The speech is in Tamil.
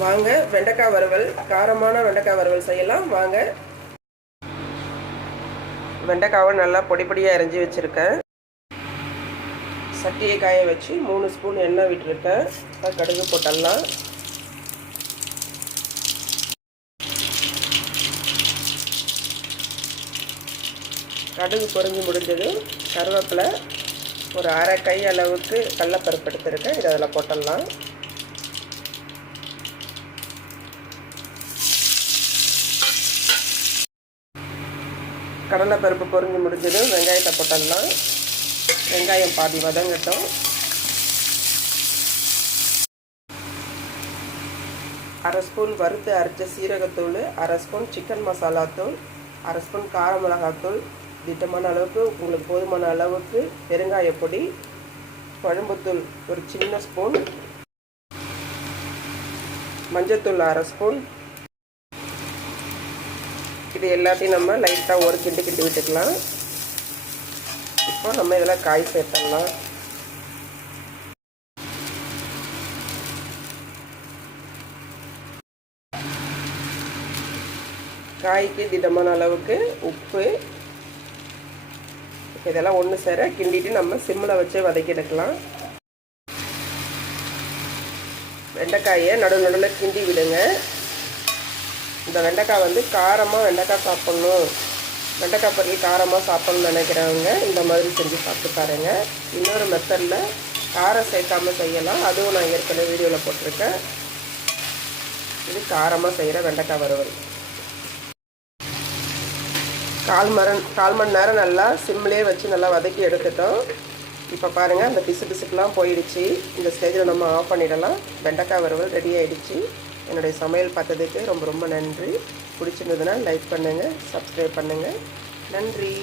வாங்க வெண்டைக்காய் வறுவல் காரமான வெண்டைக்காய் வறுவல் செய்யலாம். வாங்க. வெண்டைக்காவை நல்லா பொடி பொடியாக அரிஞ்சு வச்சுருக்கேன். சட்டியை காய வச்சு மூணு ஸ்பூன் எண்ணெய் விட்டுருக்கேன். கடுகு போட்டுடலாம். கடுகு பொறிஞ்சு முடிஞ்சது. கருவேப்பிலை ஒரு அரை கை அளவுக்கு கடலப்பருப்பு எடுத்துருக்கேன். இதை அதில் போட்டுடலாம். கடலைப்பருப்பு பொறிஞ்சு முடிஞ்சதும் வெங்காயத்தை போட்டுடலாம். வெங்காயம் பாதி வதங்கட்டும். அரை ஸ்பூன் வறுத்து அரைச்ச சீரகத்தூள் அரை ஸ்பூன் சிக்கன் மசாலா தூள் அரை ஸ்பூன் கார மிளகாத்தூள் திட்டமான அளவுக்கு உங்களுக்கு போதுமான அளவுக்கு பெருங்காய பொடி குழம்புத்தூள் ஒரு சின்ன ஸ்பூன் மஞ்சத்தூள் அரை ஸ்பூன் இது எல்லாத்தையும் நம்ம லைட்டாக ஒரு கிண்டு கிண்டு விட்டுக்கலாம். இப்போ நம்ம இதில் காய் சேர்த்துடலாம் காய்க்கு திடமான அளவுக்கு உப்பு. இதெல்லாம் ஒன்று சேர கிண்டிட்டு நம்ம சிம்மில் வச்சு வதக்கி எடுக்கலாம். வெண்டைக்காயை நடு நடுவில் கிண்டி விடுங்க. இந்த வெண்டைக்காய் வந்து காரமாக வெண்டைக்காய் சாப்பிட்ணும். வெண்டைக்காய் பொரியல் காரமாக சாப்பிட்ணும்னு நினைக்கிறவங்க இந்த மாதிரி செஞ்சு சாப்பிட்டு பாருங்க. இன்னொரு மெத்தடில் காரம் சேர்க்காமல் செய்யலாம். அதுவும் நான் ஏற்கனவே வீடியோவில் போட்டிருக்கேன். இது காரமாக செய்கிற வெண்டைக்காய் வறுவல். கால் மரம் கால் மணி நேரம் நல்லா சிம்லேயே வச்சு நல்லா வதக்கி எடுத்துட்டோம். இப்போ பாருங்கள் அந்த பிசு பிசுக்கெலாம் போயிடுச்சு. இந்த ஸ்டேஜில் நம்ம ஆஃப் பண்ணிடலாம். வெண்டைக்காய் வறுவல் ரெடி ஆகிடுச்சு என்னுடைய சமையல் பார்த்ததுக்கு ரொம்ப ரொம்ப நன்றி. பிடிச்சிருந்ததுன்னா லைக் பண்ணுங்கள் சப்ஸ்கிரைப் பண்ணுங்கள் நன்றி.